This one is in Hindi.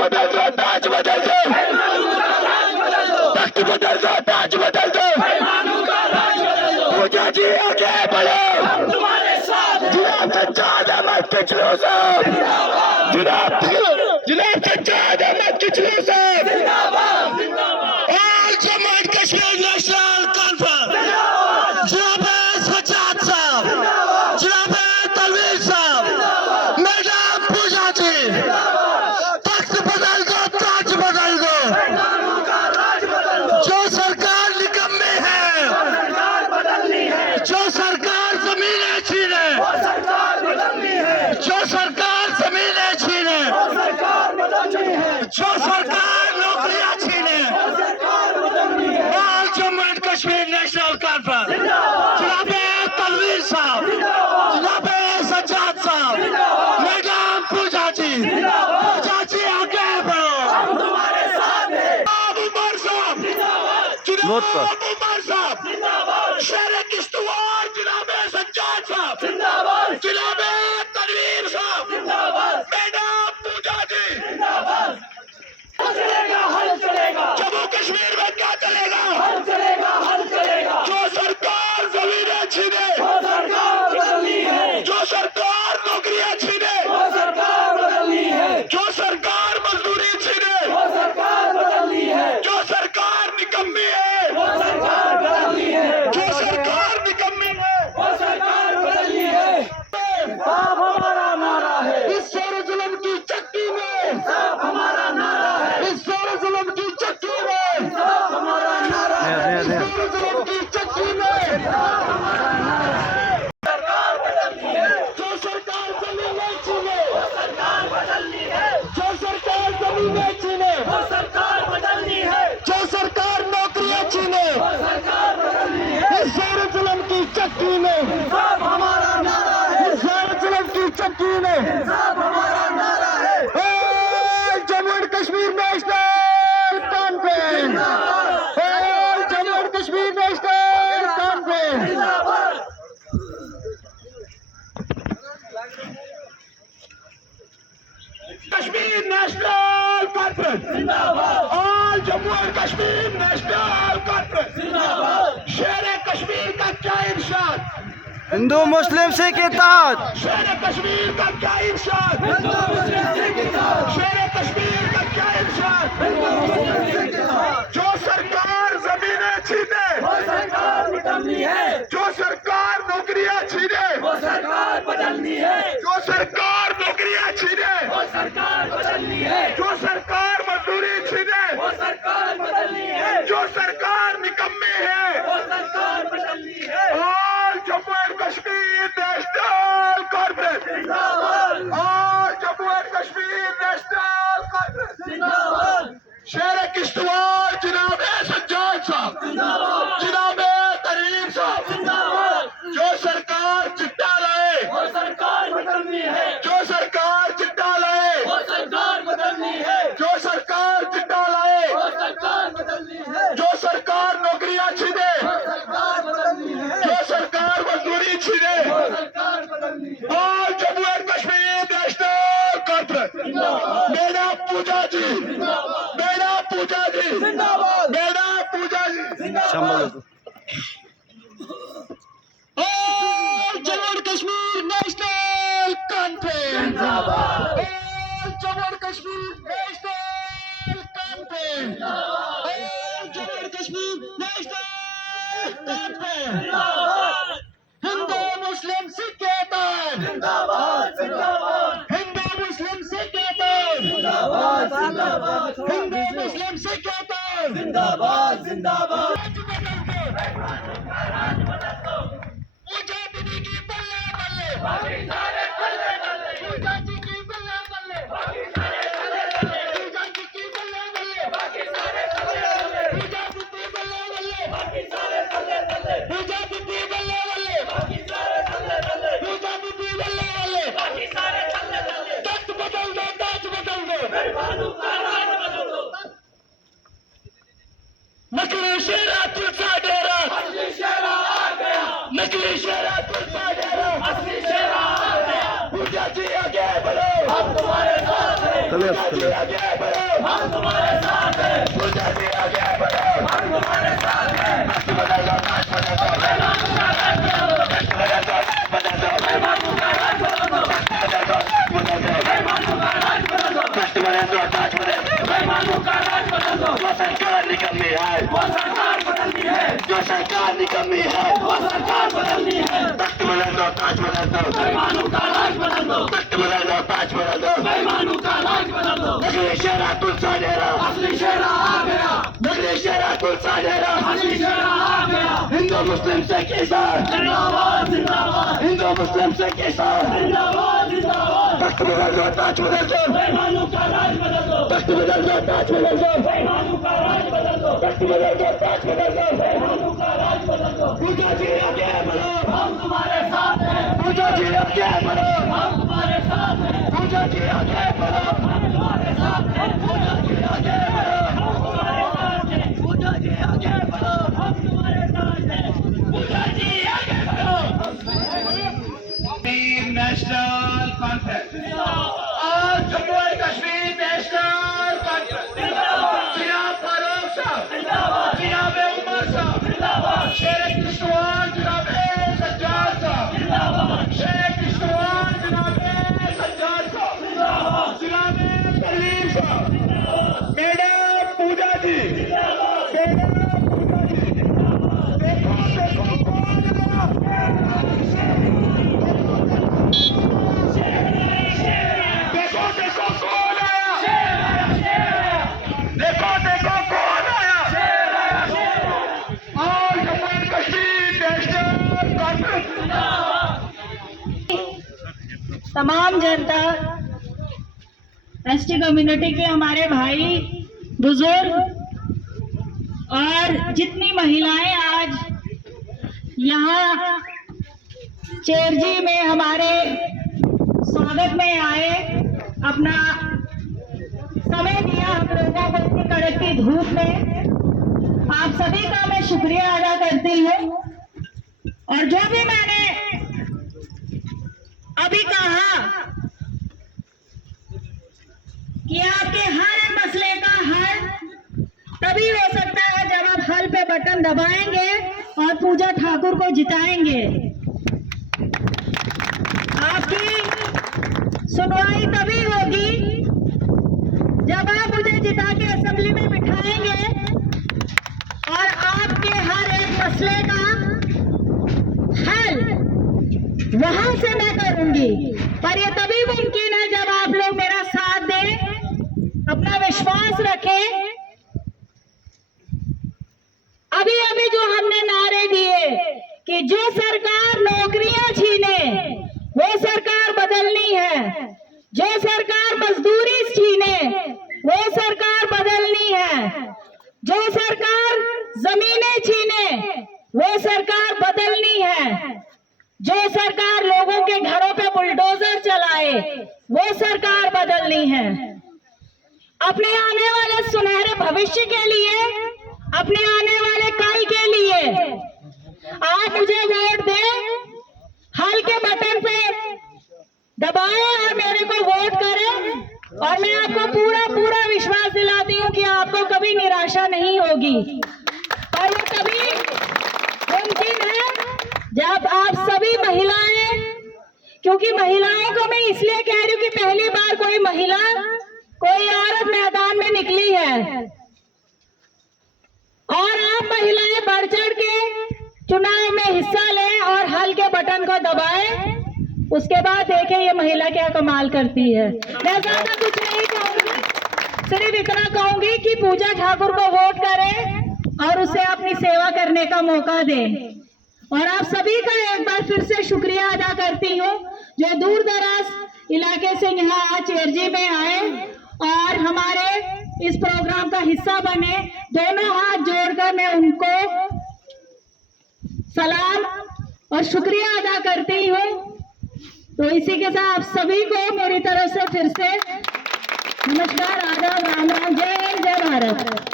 बदल दो, ताज बदल दो, तख्त बदल दो, ताज बदल दो, पूजा जी आगे बढ़ो, जनाब सज्जाद अहमद किचलू साहब, जनाब सज्जाद अहमद किचलू साहब, all Jammu and Kashmir national conference, जनाब सज्जाद साहब, जनाब तलवीर साहब, मैडम पूजा जी, तख्त बदल दो, ताज बदल दो, जो सरकार निकम्मे है, जो सरकार जमीनें छीने, जो सरकार जमीनें छीने, जो सरकार नौकरियां छीने, all Jammu and Kashmir national conference, जनाब तलवीर साहब, जनाब सज्जाद साहब, मैडम पूजा जी आगे बढ़ो, उमर साहब, जनाब उमर साहब, शेर किश्तवाड़ जनाब सज्जाद साहब, जनाब तनवीर साहब, मैडम पूजा जी, जम्मू कश्मीर में क्या चलेगा? जो सरकार जमीनें छीने, जो सरकार नौकरियां छीने, जो सरकार मजदूरी छीने, जो सरकार निकम्मी है, जो सरकार निकम्मी है, हमारा नारा है, इस जोर जुल्म की चक्की में, हमारा नारा है, इस जोर जुल्म की चक्की में, हमारा नारा है, इस जोर जुल्म की चक्की में, जो सरकार जमीनें छीने, जो सरकार जमीनें छीने, जो सरकार नौकरियां छीने, इस जोर जुल्म की चक्की में, हमारा नारा है, इस जोर जुल्म की चक्की में, हमारा नारा है, Jammu and Kashmir national conference, Jammu and Kashmir national conference, Kashmir national conference, all Jammu and Kashmir national conference, शेर कश्मीर का क्या इरशाद, हिंदू मुस्लिम सिख इत्तेहाद, शेर कश्मीर का क्या इरशाद, शेर कश्मीर का क्या इरशाद, जो सरकार जमीनें छीने, जो सरकार नौकरियां छीने, जो सरकार नौकरियां छीने, जो सरकार मजदूरी छीने, जो सरकार निकम्मे है, all Jammu and Kashmir national conference, all Jammu and Kashmir national conference, शेर किश्तवाड़ जनाब सज्जाद साहब, जनाब तनवीर साहब, जो सरकार चिट्टा लाए, जो सरकार चिट्टा लाए, जो सरकार चिट्टा लाए, जो सरकार नौकरियां छीने, जो सरकार मजदूरी छीने, all Jammu and Kashmir national conference, मेरा पूजा जी, मेरा पूजा जी, मेरा Pooja ji, all Jammu and Kashmir national conference, all Jammu and Kashmir national conference, all Jammu and Kashmir national conference, हिंदू मुस्लिम सिख इत्तेहाद, हिंदू मुस्लिम सिख इत्तेहाद, हिंदू मुस्लिम सिख इत्तेहाद, पूजा दीदी की बल्ले बल्ले, पूजा जी की बल्ले बल्ले, पूजा जी की बल्ले बल्ले, पूजा दीदी बल्ले बल्ले, पूजा दीदी बल्ले बल्ले, पूजा दीदी बल्ले बल्ले, तख्त बदल दो, ताज बदल दो, नकली शेरा तुलसा डेरा, नकली शेरा तुलसा डेरा, पूजा जी आगे बढ़ो, पूजा जी आगे बढ़ो। हम तुम्हारे साथ हैं। पूजा जी आगे बढ़ो, हम तुम्हारे साथ हैं। मस्त बदल दो, नाच बदल दो, बेईमानों का राज बदल दो, मस्त बदल दो, बेईमानों का राज बदल दो, बेईमानों का राज बदल दो, मस्त बदल दो, नाच बदल दो, बेईमानों का राज बदल दो। वो सरकार निकम्मी है, वो सरकार बदलनी है, जो सरकार निकम्मी है, वो सरकार बदलनी है। मस्त बदल दो, नाच बदल दो, बेईमानों का राज बदल दो, मस्त बदल दो, नाच बदल दो, बेईमानों का राज बदल दो। नकली शेरा तुलसा डेरा, असली शेरा आ गया, नकली शेरा तुलसा डेरा, असली शेरा आ गया। हिंदू मुस्लिम से किसान जिंदाबाद जिंदाबाद, हिंदू मुस्लिम से किसान जिंदाबाद जिंदाबाद। मस्त बदल दो, नाच बदल दो, बेईमानों का राज बदल दो, मस्त बदल दो, नाच बदल दो, बेईमानों का राज बदल दो, मस्त बदल दो, नाच बदल दो, बेईमानों का राज बदल दो। पूजा जी आगे बढ़ो, हम तुम्हारे साथ हैं। पूजा जी आगे बढ़ो, हम तुम्हारे साथ हैं। पूजा जी आगे बढ़ो, हम तुम्हारे साथ हैं। पूजा जी आगे बढ़ो, हम तुम्हारे साथ हैं। पूजा जी आगे बढ़ो, हम तुम्हारे साथ हैं। पूजा जी आगे बढ़ो। नेशनल कॉन्फ्रेंस और Jammu and Kashmir national conference जिनाब फारूक साहब, जिनाब उमर साहब, शेर किश्तवाड़ जनाब सज्जाद साहब, शेर किश्तवाड़ जनाब सज्जाद साहब, जनाब तलीम साहब, मैडम पूजा जी, मैडम पूजा जी। देखो देखो कौन आया, देखो देखो कौन आया, देखो देखो कौन आया। और Jammu and Kashmir national conference तमाम जनता, एसटी कम्युनिटी के हमारे भाई बुजुर्ग और जितनी महिलाएं आज यहाँ चेरजी में हमारे स्वागत में आए, अपना समय दिया हम लोगों को इतनी कड़कती धूप में, आप सभी का मैं शुक्रिया अदा करती हूँ। और जो भी मैंने अभी कहा कि आपके हर मसले का हल तभी हो सकता है जब आप हल पे बटन दबाएंगे और पूजा ठाकुर को जिताएंगे। आपकी सुनवाई तभी होगी जब आप मुझे जिता के असेंबली में बिठाएंगे और आपके हर एक मसले का हल वहां से मैं करूंगी। पर ये तभी मुमकिन है जब आप लोग मेरा साथ दें, अपना विश्वास रखें। अभी अभी जो हमने नारे दिए कि जो सरकार नौकरियां छीने वो सरकार बदलनी है, जो सरकार मजदूरी छीने वो सरकार बदलनी है, जो सरकार जमीनें छीने वो सरकार बदलनी है, जो सरकार लोगों के घरों पे बुलडोजर चलाए वो सरकार बदलनी है। अपने आने वाले सुनहरे भविष्य के लिए, अपने आने वाले कल के लिए आप मुझे वोट दें, हल के बटन पे दबाएं और मेरे को वोट करें। और मैं आपको पूरा पूरा विश्वास दिलाती हूँ कि आपको कभी निराशा नहीं होगी। और ये तभी मुमकिन है जब आप सभी महिलाएं, क्योंकि महिलाओं को मैं इसलिए कह रही हूँ कि पहली बार कोई महिला, कोई औरत मैदान में निकली है और आप महिलाएं बढ़ चढ़ के चुनाव में हिस्सा लें और हल के बटन को दबाएं। उसके बाद देखें ये महिला क्या कमाल करती है। मैं ज्यादा कुछ नहीं कहूंगी, सिर्फ इतना कहूंगी कि पूजा ठाकुर को वोट करें और उसे अपनी सेवा करने का मौका दें। और आप सभी का एक बार फिर से शुक्रिया अदा करती हूँ जो दूर दराज इलाके से यहाँ चेरजी में आए और हमारे इस प्रोग्राम का हिस्सा बने। दोनों हाथ जोड़कर मैं उनको सलाम और शुक्रिया अदा करती हूँ। तो इसी के साथ आप सभी को मेरी तरफ से फिर से नमस्कार, आदाब, राम राम, जय हिंद, जय भारत।